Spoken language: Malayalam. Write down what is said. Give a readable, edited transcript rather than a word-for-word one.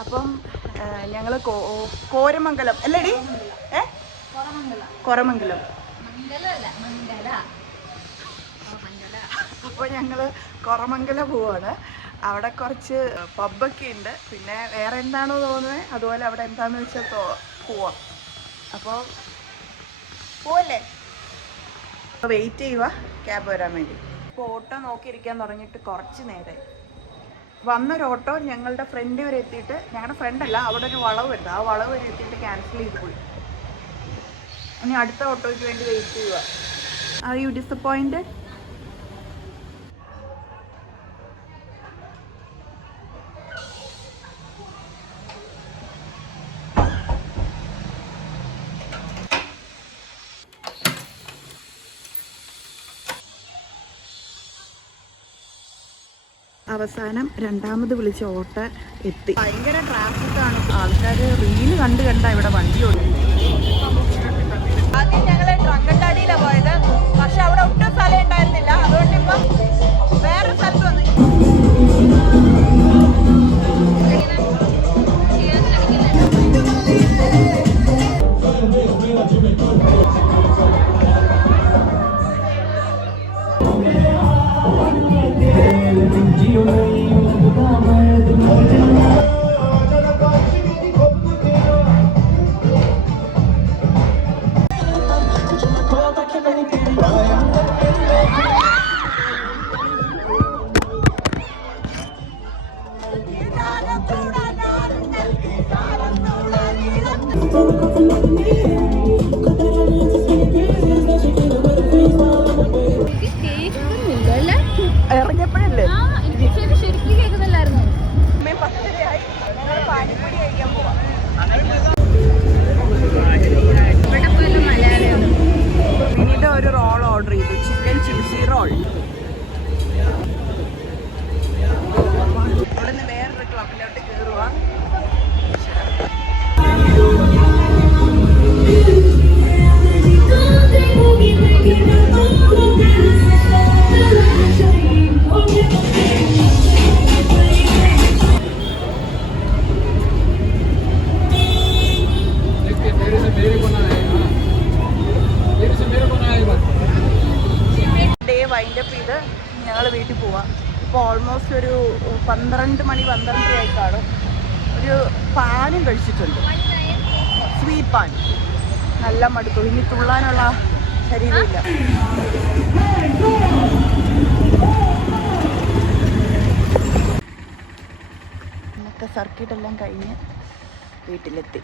അപ്പം ഞങ്ങൾ കോരമംഗലം അല്ലേടി കൊറമംഗലം. അപ്പോൾ ഞങ്ങൾ കൊറമംഗലം പോവാണ്. അവിടെ കുറച്ച് പബ്ബൊക്കെ ഉണ്ട്. പിന്നെ വേറെ എന്താണോ തോന്നുന്നത് അതുപോലെ അവിടെ എന്താണെന്ന് വെച്ചാൽ പോവാം. അപ്പോൾ പോവല്ലേ? വെയിറ്റ് ചെയ്യുക ക്യാബ് വരാൻ വേണ്ടി. ഇപ്പോൾ ഓട്ടോ നോക്കിയിരിക്കാൻ തുടങ്ങിയിട്ട് കുറച്ച് നേരമായി. വന്നൊരു ഓട്ടോ ഞങ്ങളുടെ ഫ്രണ്ട് വരെ എത്തിയിട്ട്, ഞങ്ങളുടെ ഫ്രണ്ടല്ല, അവിടെ ഒരു വളവ് വരുന്നത്, ആ വളവ് വരെ എത്തിയിട്ട് ക്യാൻസൽ ചെയ്ത് പോയി. ഇനി അടുത്ത ഓട്ടോയ്ക്ക് വേണ്ടി വെയിറ്റ് ചെയ്യുക. Are you disappointed? അവസാനം രണ്ടാമത് വിളിച്ച ഓട്ടോ എത്തി. ഭയങ്കര ട്രാഫിക്കാണ്. ആൾക്കാർ റീല് കണ്ട് ഇവിടെ വണ്ടി ഓടുന്നു. ആദ്യം ഞങ്ങൾ ട്രങ്കട്ടാടിയിലാണ് പോയത്. പക്ഷെ അവിടെ ഒട്ടും സ്ഥലം ഉണ്ടായിരുന്നില്ല. അതുകൊണ്ട് ഇപ്പം വേറെ സ്ഥലത്ത് വന്നു. ഇറങ്ങിയപ്പോഴല്ലേ ശരിക്കും കേൾക്കുന്നില്ലായിരുന്നു. 10:30 ഞങ്ങൾ പാനിപ്പൂരി കഴിക്കാൻ പോവാം. പിന്നീട് ഒരു റോൾ ഓർഡർ ചെയ്തു, ചിക്കൻ ചില്ലി റോൾ. ഇവിടെ നിന്ന് വേറൊരു ക്ലബിലോട്ട് കയറുക. ഡേ വൈൻഡപ്പ് ചെയ്ത് ഞങ്ങൾ വീട്ടിൽ പോവാം. ഇപ്പോൾ ഓൾമോസ്റ്റ് ഒരു 12 മണി 12:30 ആയി കാണും. ഒരു പാനും കഴിച്ചിട്ടുണ്ട്, സ്വീറ്റ് പാൻ. നല്ല മടുത്തു. ഇനി തുള്ളാനുള്ള ശരീരമില്ല. ഇന്നത്തെ സർക്യൂട്ടെല്ലാം കഴിഞ്ഞ് വീട്ടിലെത്തി.